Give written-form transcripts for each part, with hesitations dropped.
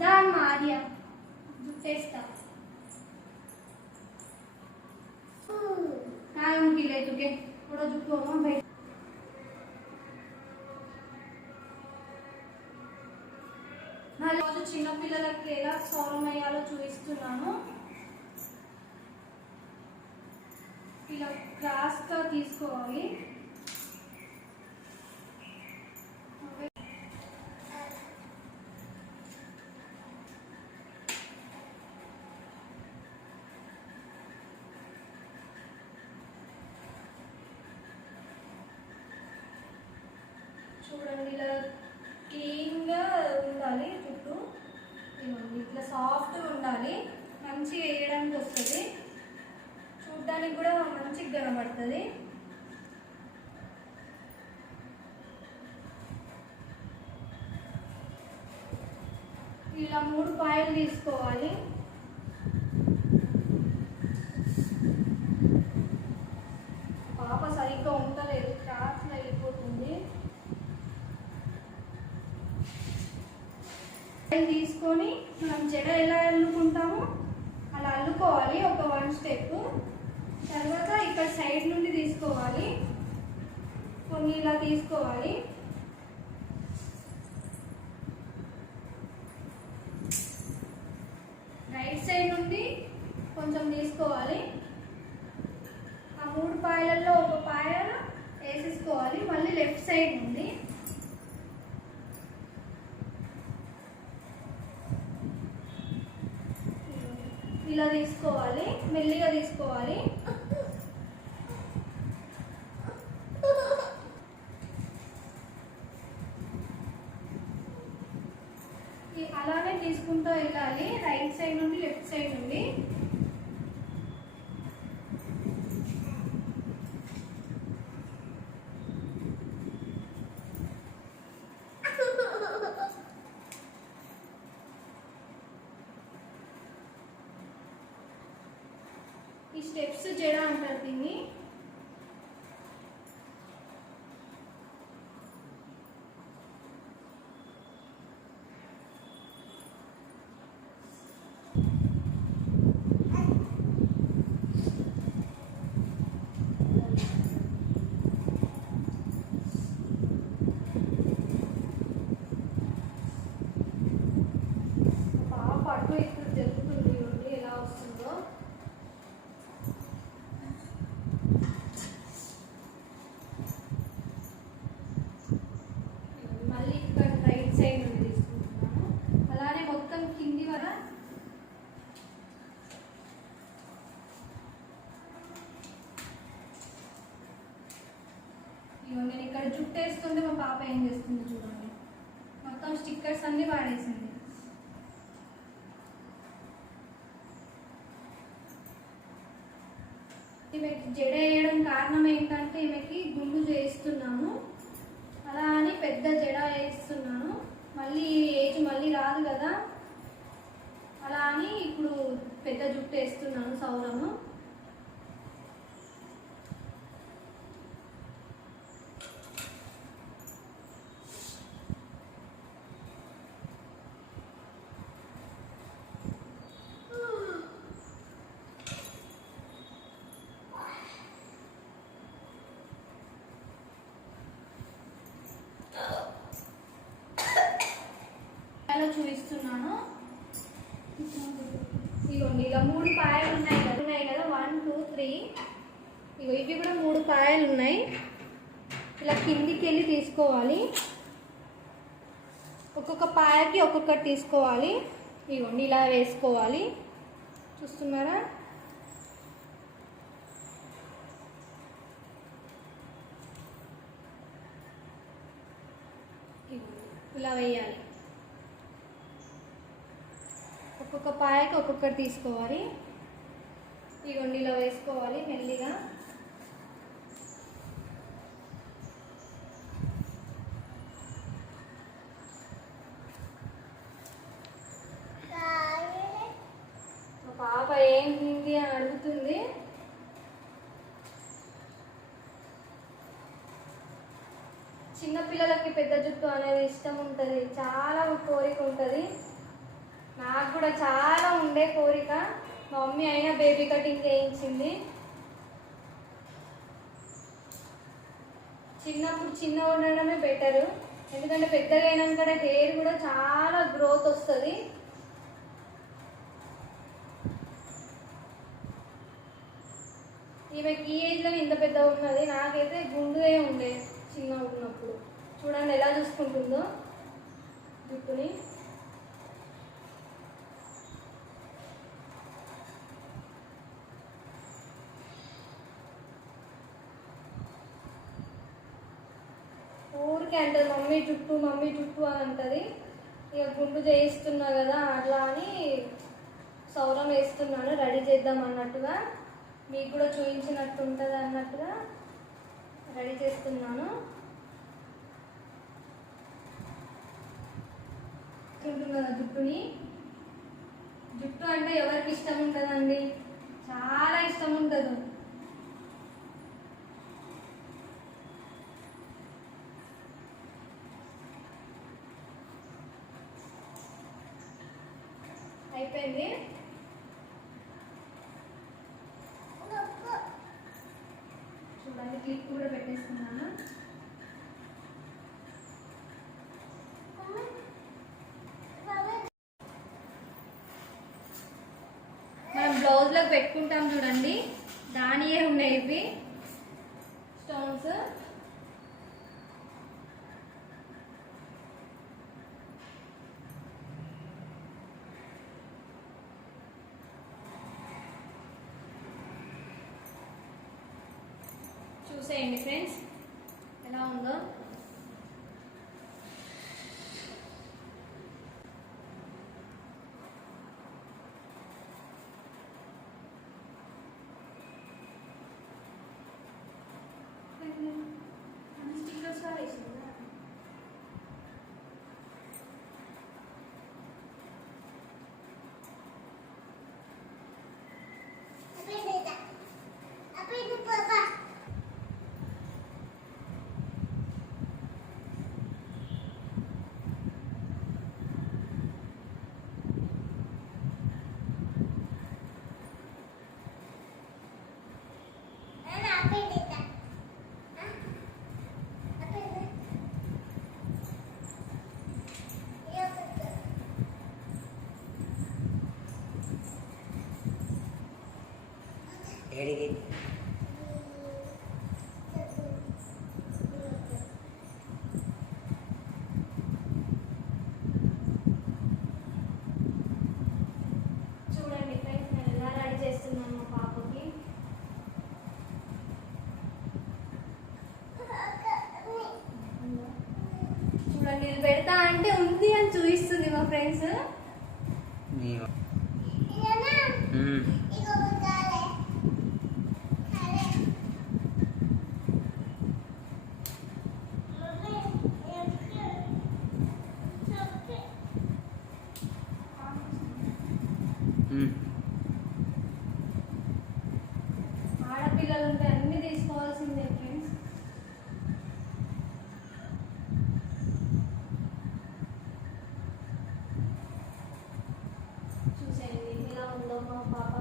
दान मारिया जुटेस्ता काय उनकी ले तुके थोड़ा जुटो ना भाई చిన్న పిల్లలకి ఎలా సౌరం వేయాలో చూపిస్తున్నాను. ఇలా క్రాస్గా తీసుకోవాలి. చూడండి ఇలా క్లీన్గా ఉండాలి జుట్టు. ఇట్లా సాఫ్ట్గా ఉండాలి, మంచిగా వేయడానికి వస్తుంది, చూడ్డానికి కూడా మంచిగా కనబడుతుంది. ఇలా 3 పాయలు తీసుకోవాలి. పాప సరిగ్గా ఉండలేదు, క్రాస్లో వెళ్ళిపోతుంది. తీసుకొని మనం జడ ఎలా అల్లుకుంటామో అలా అల్లుకోవాలి ఒక 1 స్టెప్. తర్వాత ఇక్కడ సైడ్ నుండి తీసుకోవాలి, కొన్ని ఇలా తీసుకోవాలి. రైట్ సైడ్ నుండి కొంచెం తీసుకోవాలి. ఆ 3 పాయలలో ఒక పాయ వేసేసుకోవాలి. మళ్ళీ లెఫ్ట్ సైడ్ నుండి ఇలా తీసుకోవాలి, మెల్లిగా తీసుకోవాలి. అలానే తీసుకుంటూ వెళ్ళాలి, రైట్ సైడ్ నుండి లెఫ్ట్ సైడ్ నుండి. ఈ స్టెప్స్ జడ అంటారు దీన్ని. పాప అటు ఇటు జరుగుతుంది, ఎలా వస్తుందో. మళ్ళీ ఇక్కడ రైట్ సైడ్ నుండి తీసుకుంటున్నాను. అలానే మొత్తం కింది వరకు నేను ఇక్కడ జుట్టేస్తుంటే మా పాప ఏం చేస్తుంది చూడండి, మొత్తం స్టిక్కర్స్ అన్ని వాడేసింది. ఈమెకి జడ వేయడం కారణం ఏంటంటే ఈమెకి గుండు చేస్తున్నాను, అలా అని పెద్ద జడ వేస్తున్నాను. మళ్ళీ ఏజ్ మళ్ళీ రాదు కదా, అలా అని ఇప్పుడు పెద్ద జుట్టు వేస్తున్నాను సౌరము. చూపిస్తున్నాను. ఇదిగోండి ఇలా 3 పాయలు ఉన్నాయి కదా 1 2 3. ఇగో ఇవి కూడా 3 పాయలు ఉన్నాయి. ఇలా కిందికి వెళ్ళి తీసుకోవాలి, ఒక్కొక్క పాయకి ఒక్కొక్కటి తీసుకోవాలి. ఇదిగోండి ఇలా వేసుకోవాలి, చూస్తున్నారా? ఇలా వేయాలి, ఒక్కొక్క పాయకి ఒక్కొక్కటి తీసుకోవాలి. ఇదిగోండి ఇలా వేసుకోవాలి మెల్లిగా. పాప ఏంటి అని అడుగుతుంది. చిన్నపిల్లలకి పెద్ద జుట్టు అనేది ఇష్టం ఉంటుంది, చాలా కోరిక ఉంటుంది. నాకు కూడా చాలా ఉండే కోరిక. మా మమ్మీ అయినా బేబీ కటింగ్ చేయించింది. చిన్నప్పుడు చిన్నగా ఉండడమే బెటరు, ఎందుకంటే పెద్దగా అయినాక హెయిర్ కూడా చాలా గ్రోత్ వస్తుంది. ఈమెకి ఈ ఏజ్లో ఇంత పెద్దగా ఉన్నది, నాకైతే గుండుగా ఉండే చిన్నగా ఉన్నప్పుడు. చూడండి ఎలా చూసుకుంటుందో జుట్టుని. ఊరికే అంటది మమ్మీ జుట్టు అని అంటది. ఇక గుండు చేయిస్తున్నా కదా అట్లా అని సౌరం వేస్తున్నాను, రెడీ చేద్దాం అన్నట్టుగా, మీకు కూడా చూపించినట్టు ఉంటుంది అన్నట్టుగా రెడీ చేస్తున్నాను. ఉంటుంది కదా జుట్టుని. జుట్టు అంటే ఎవరికి ఇష్టం ఉంటుందండి, చాలా ఇష్టం ఉంటుంది. అయిపోయింది. చూడండి క్లిప్ కూడా పెట్టేస్తున్నాను. మనం బ్లౌజ్లోకి పెట్టుకుంటాం చూడండి, దానియే ఉన్నాయి ఇవి స్టోన్స్. చూసేయండి ఫ్రెండ్స్ ఎలా ఉందో. స్టిక్కర్స్ వేసిందా? చూడండి ఫ్రెండ్స్ నేను ఎలా రెడీ చేస్తున్నాను మా పాపకి. చూడండి ఇది పెడతా అంటే ఉంది అని చూపిస్తుంది మా ఫ్రెండ్స్. ఆడపిల్లలు ఉంటే అన్ని తీసుకోవాల్సిందే ఫ్రెండ్స్. చూసేయండి ఎలా ఉందో మా పాప.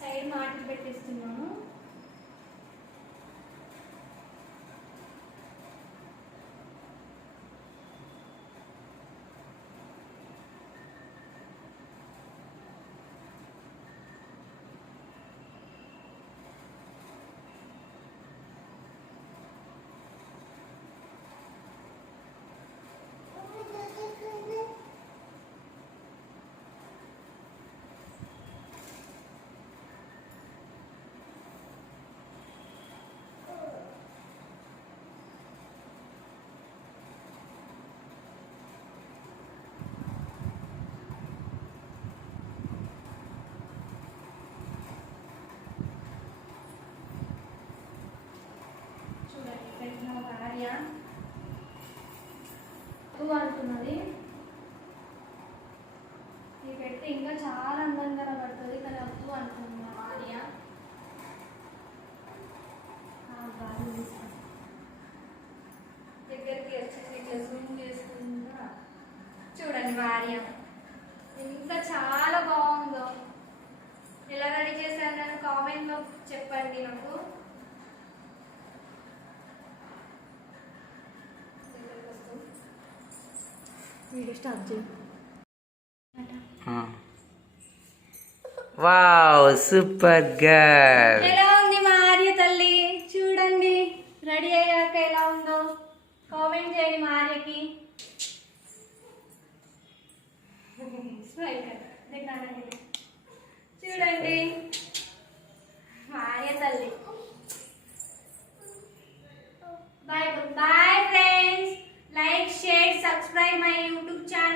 సైడ్ మాటలు పెట్టేస్తున్నాను. భార్య అంటున్నది. పెడితే ఇంకా చాలా అందంగా కనబడుతుంది, కానీ వద్దు అంటుంది మా భార్య. దగ్గరికి వచ్చేసి ఇట్లా జూమ్ చేసుకుంటా చూడండి భార్య ఎంత చాలా బాగుందో. ఎలా రెడీ చేశాను నన్ను కామెంట్లో చెప్పండి నాకు. వీడియో స్టార్ట్ చేయి. Wow super girl. ఎలా ఉంది మా ఆర్య తల్లి? చూడండి రెడీ అయ్యాక ఎలా ఉందో కామెంట్ చేయండి మా ఆర్యకి. చూడండి మా ఆర్య తల్లి. Bye bye friends. Like share subscribe my YouTube channel.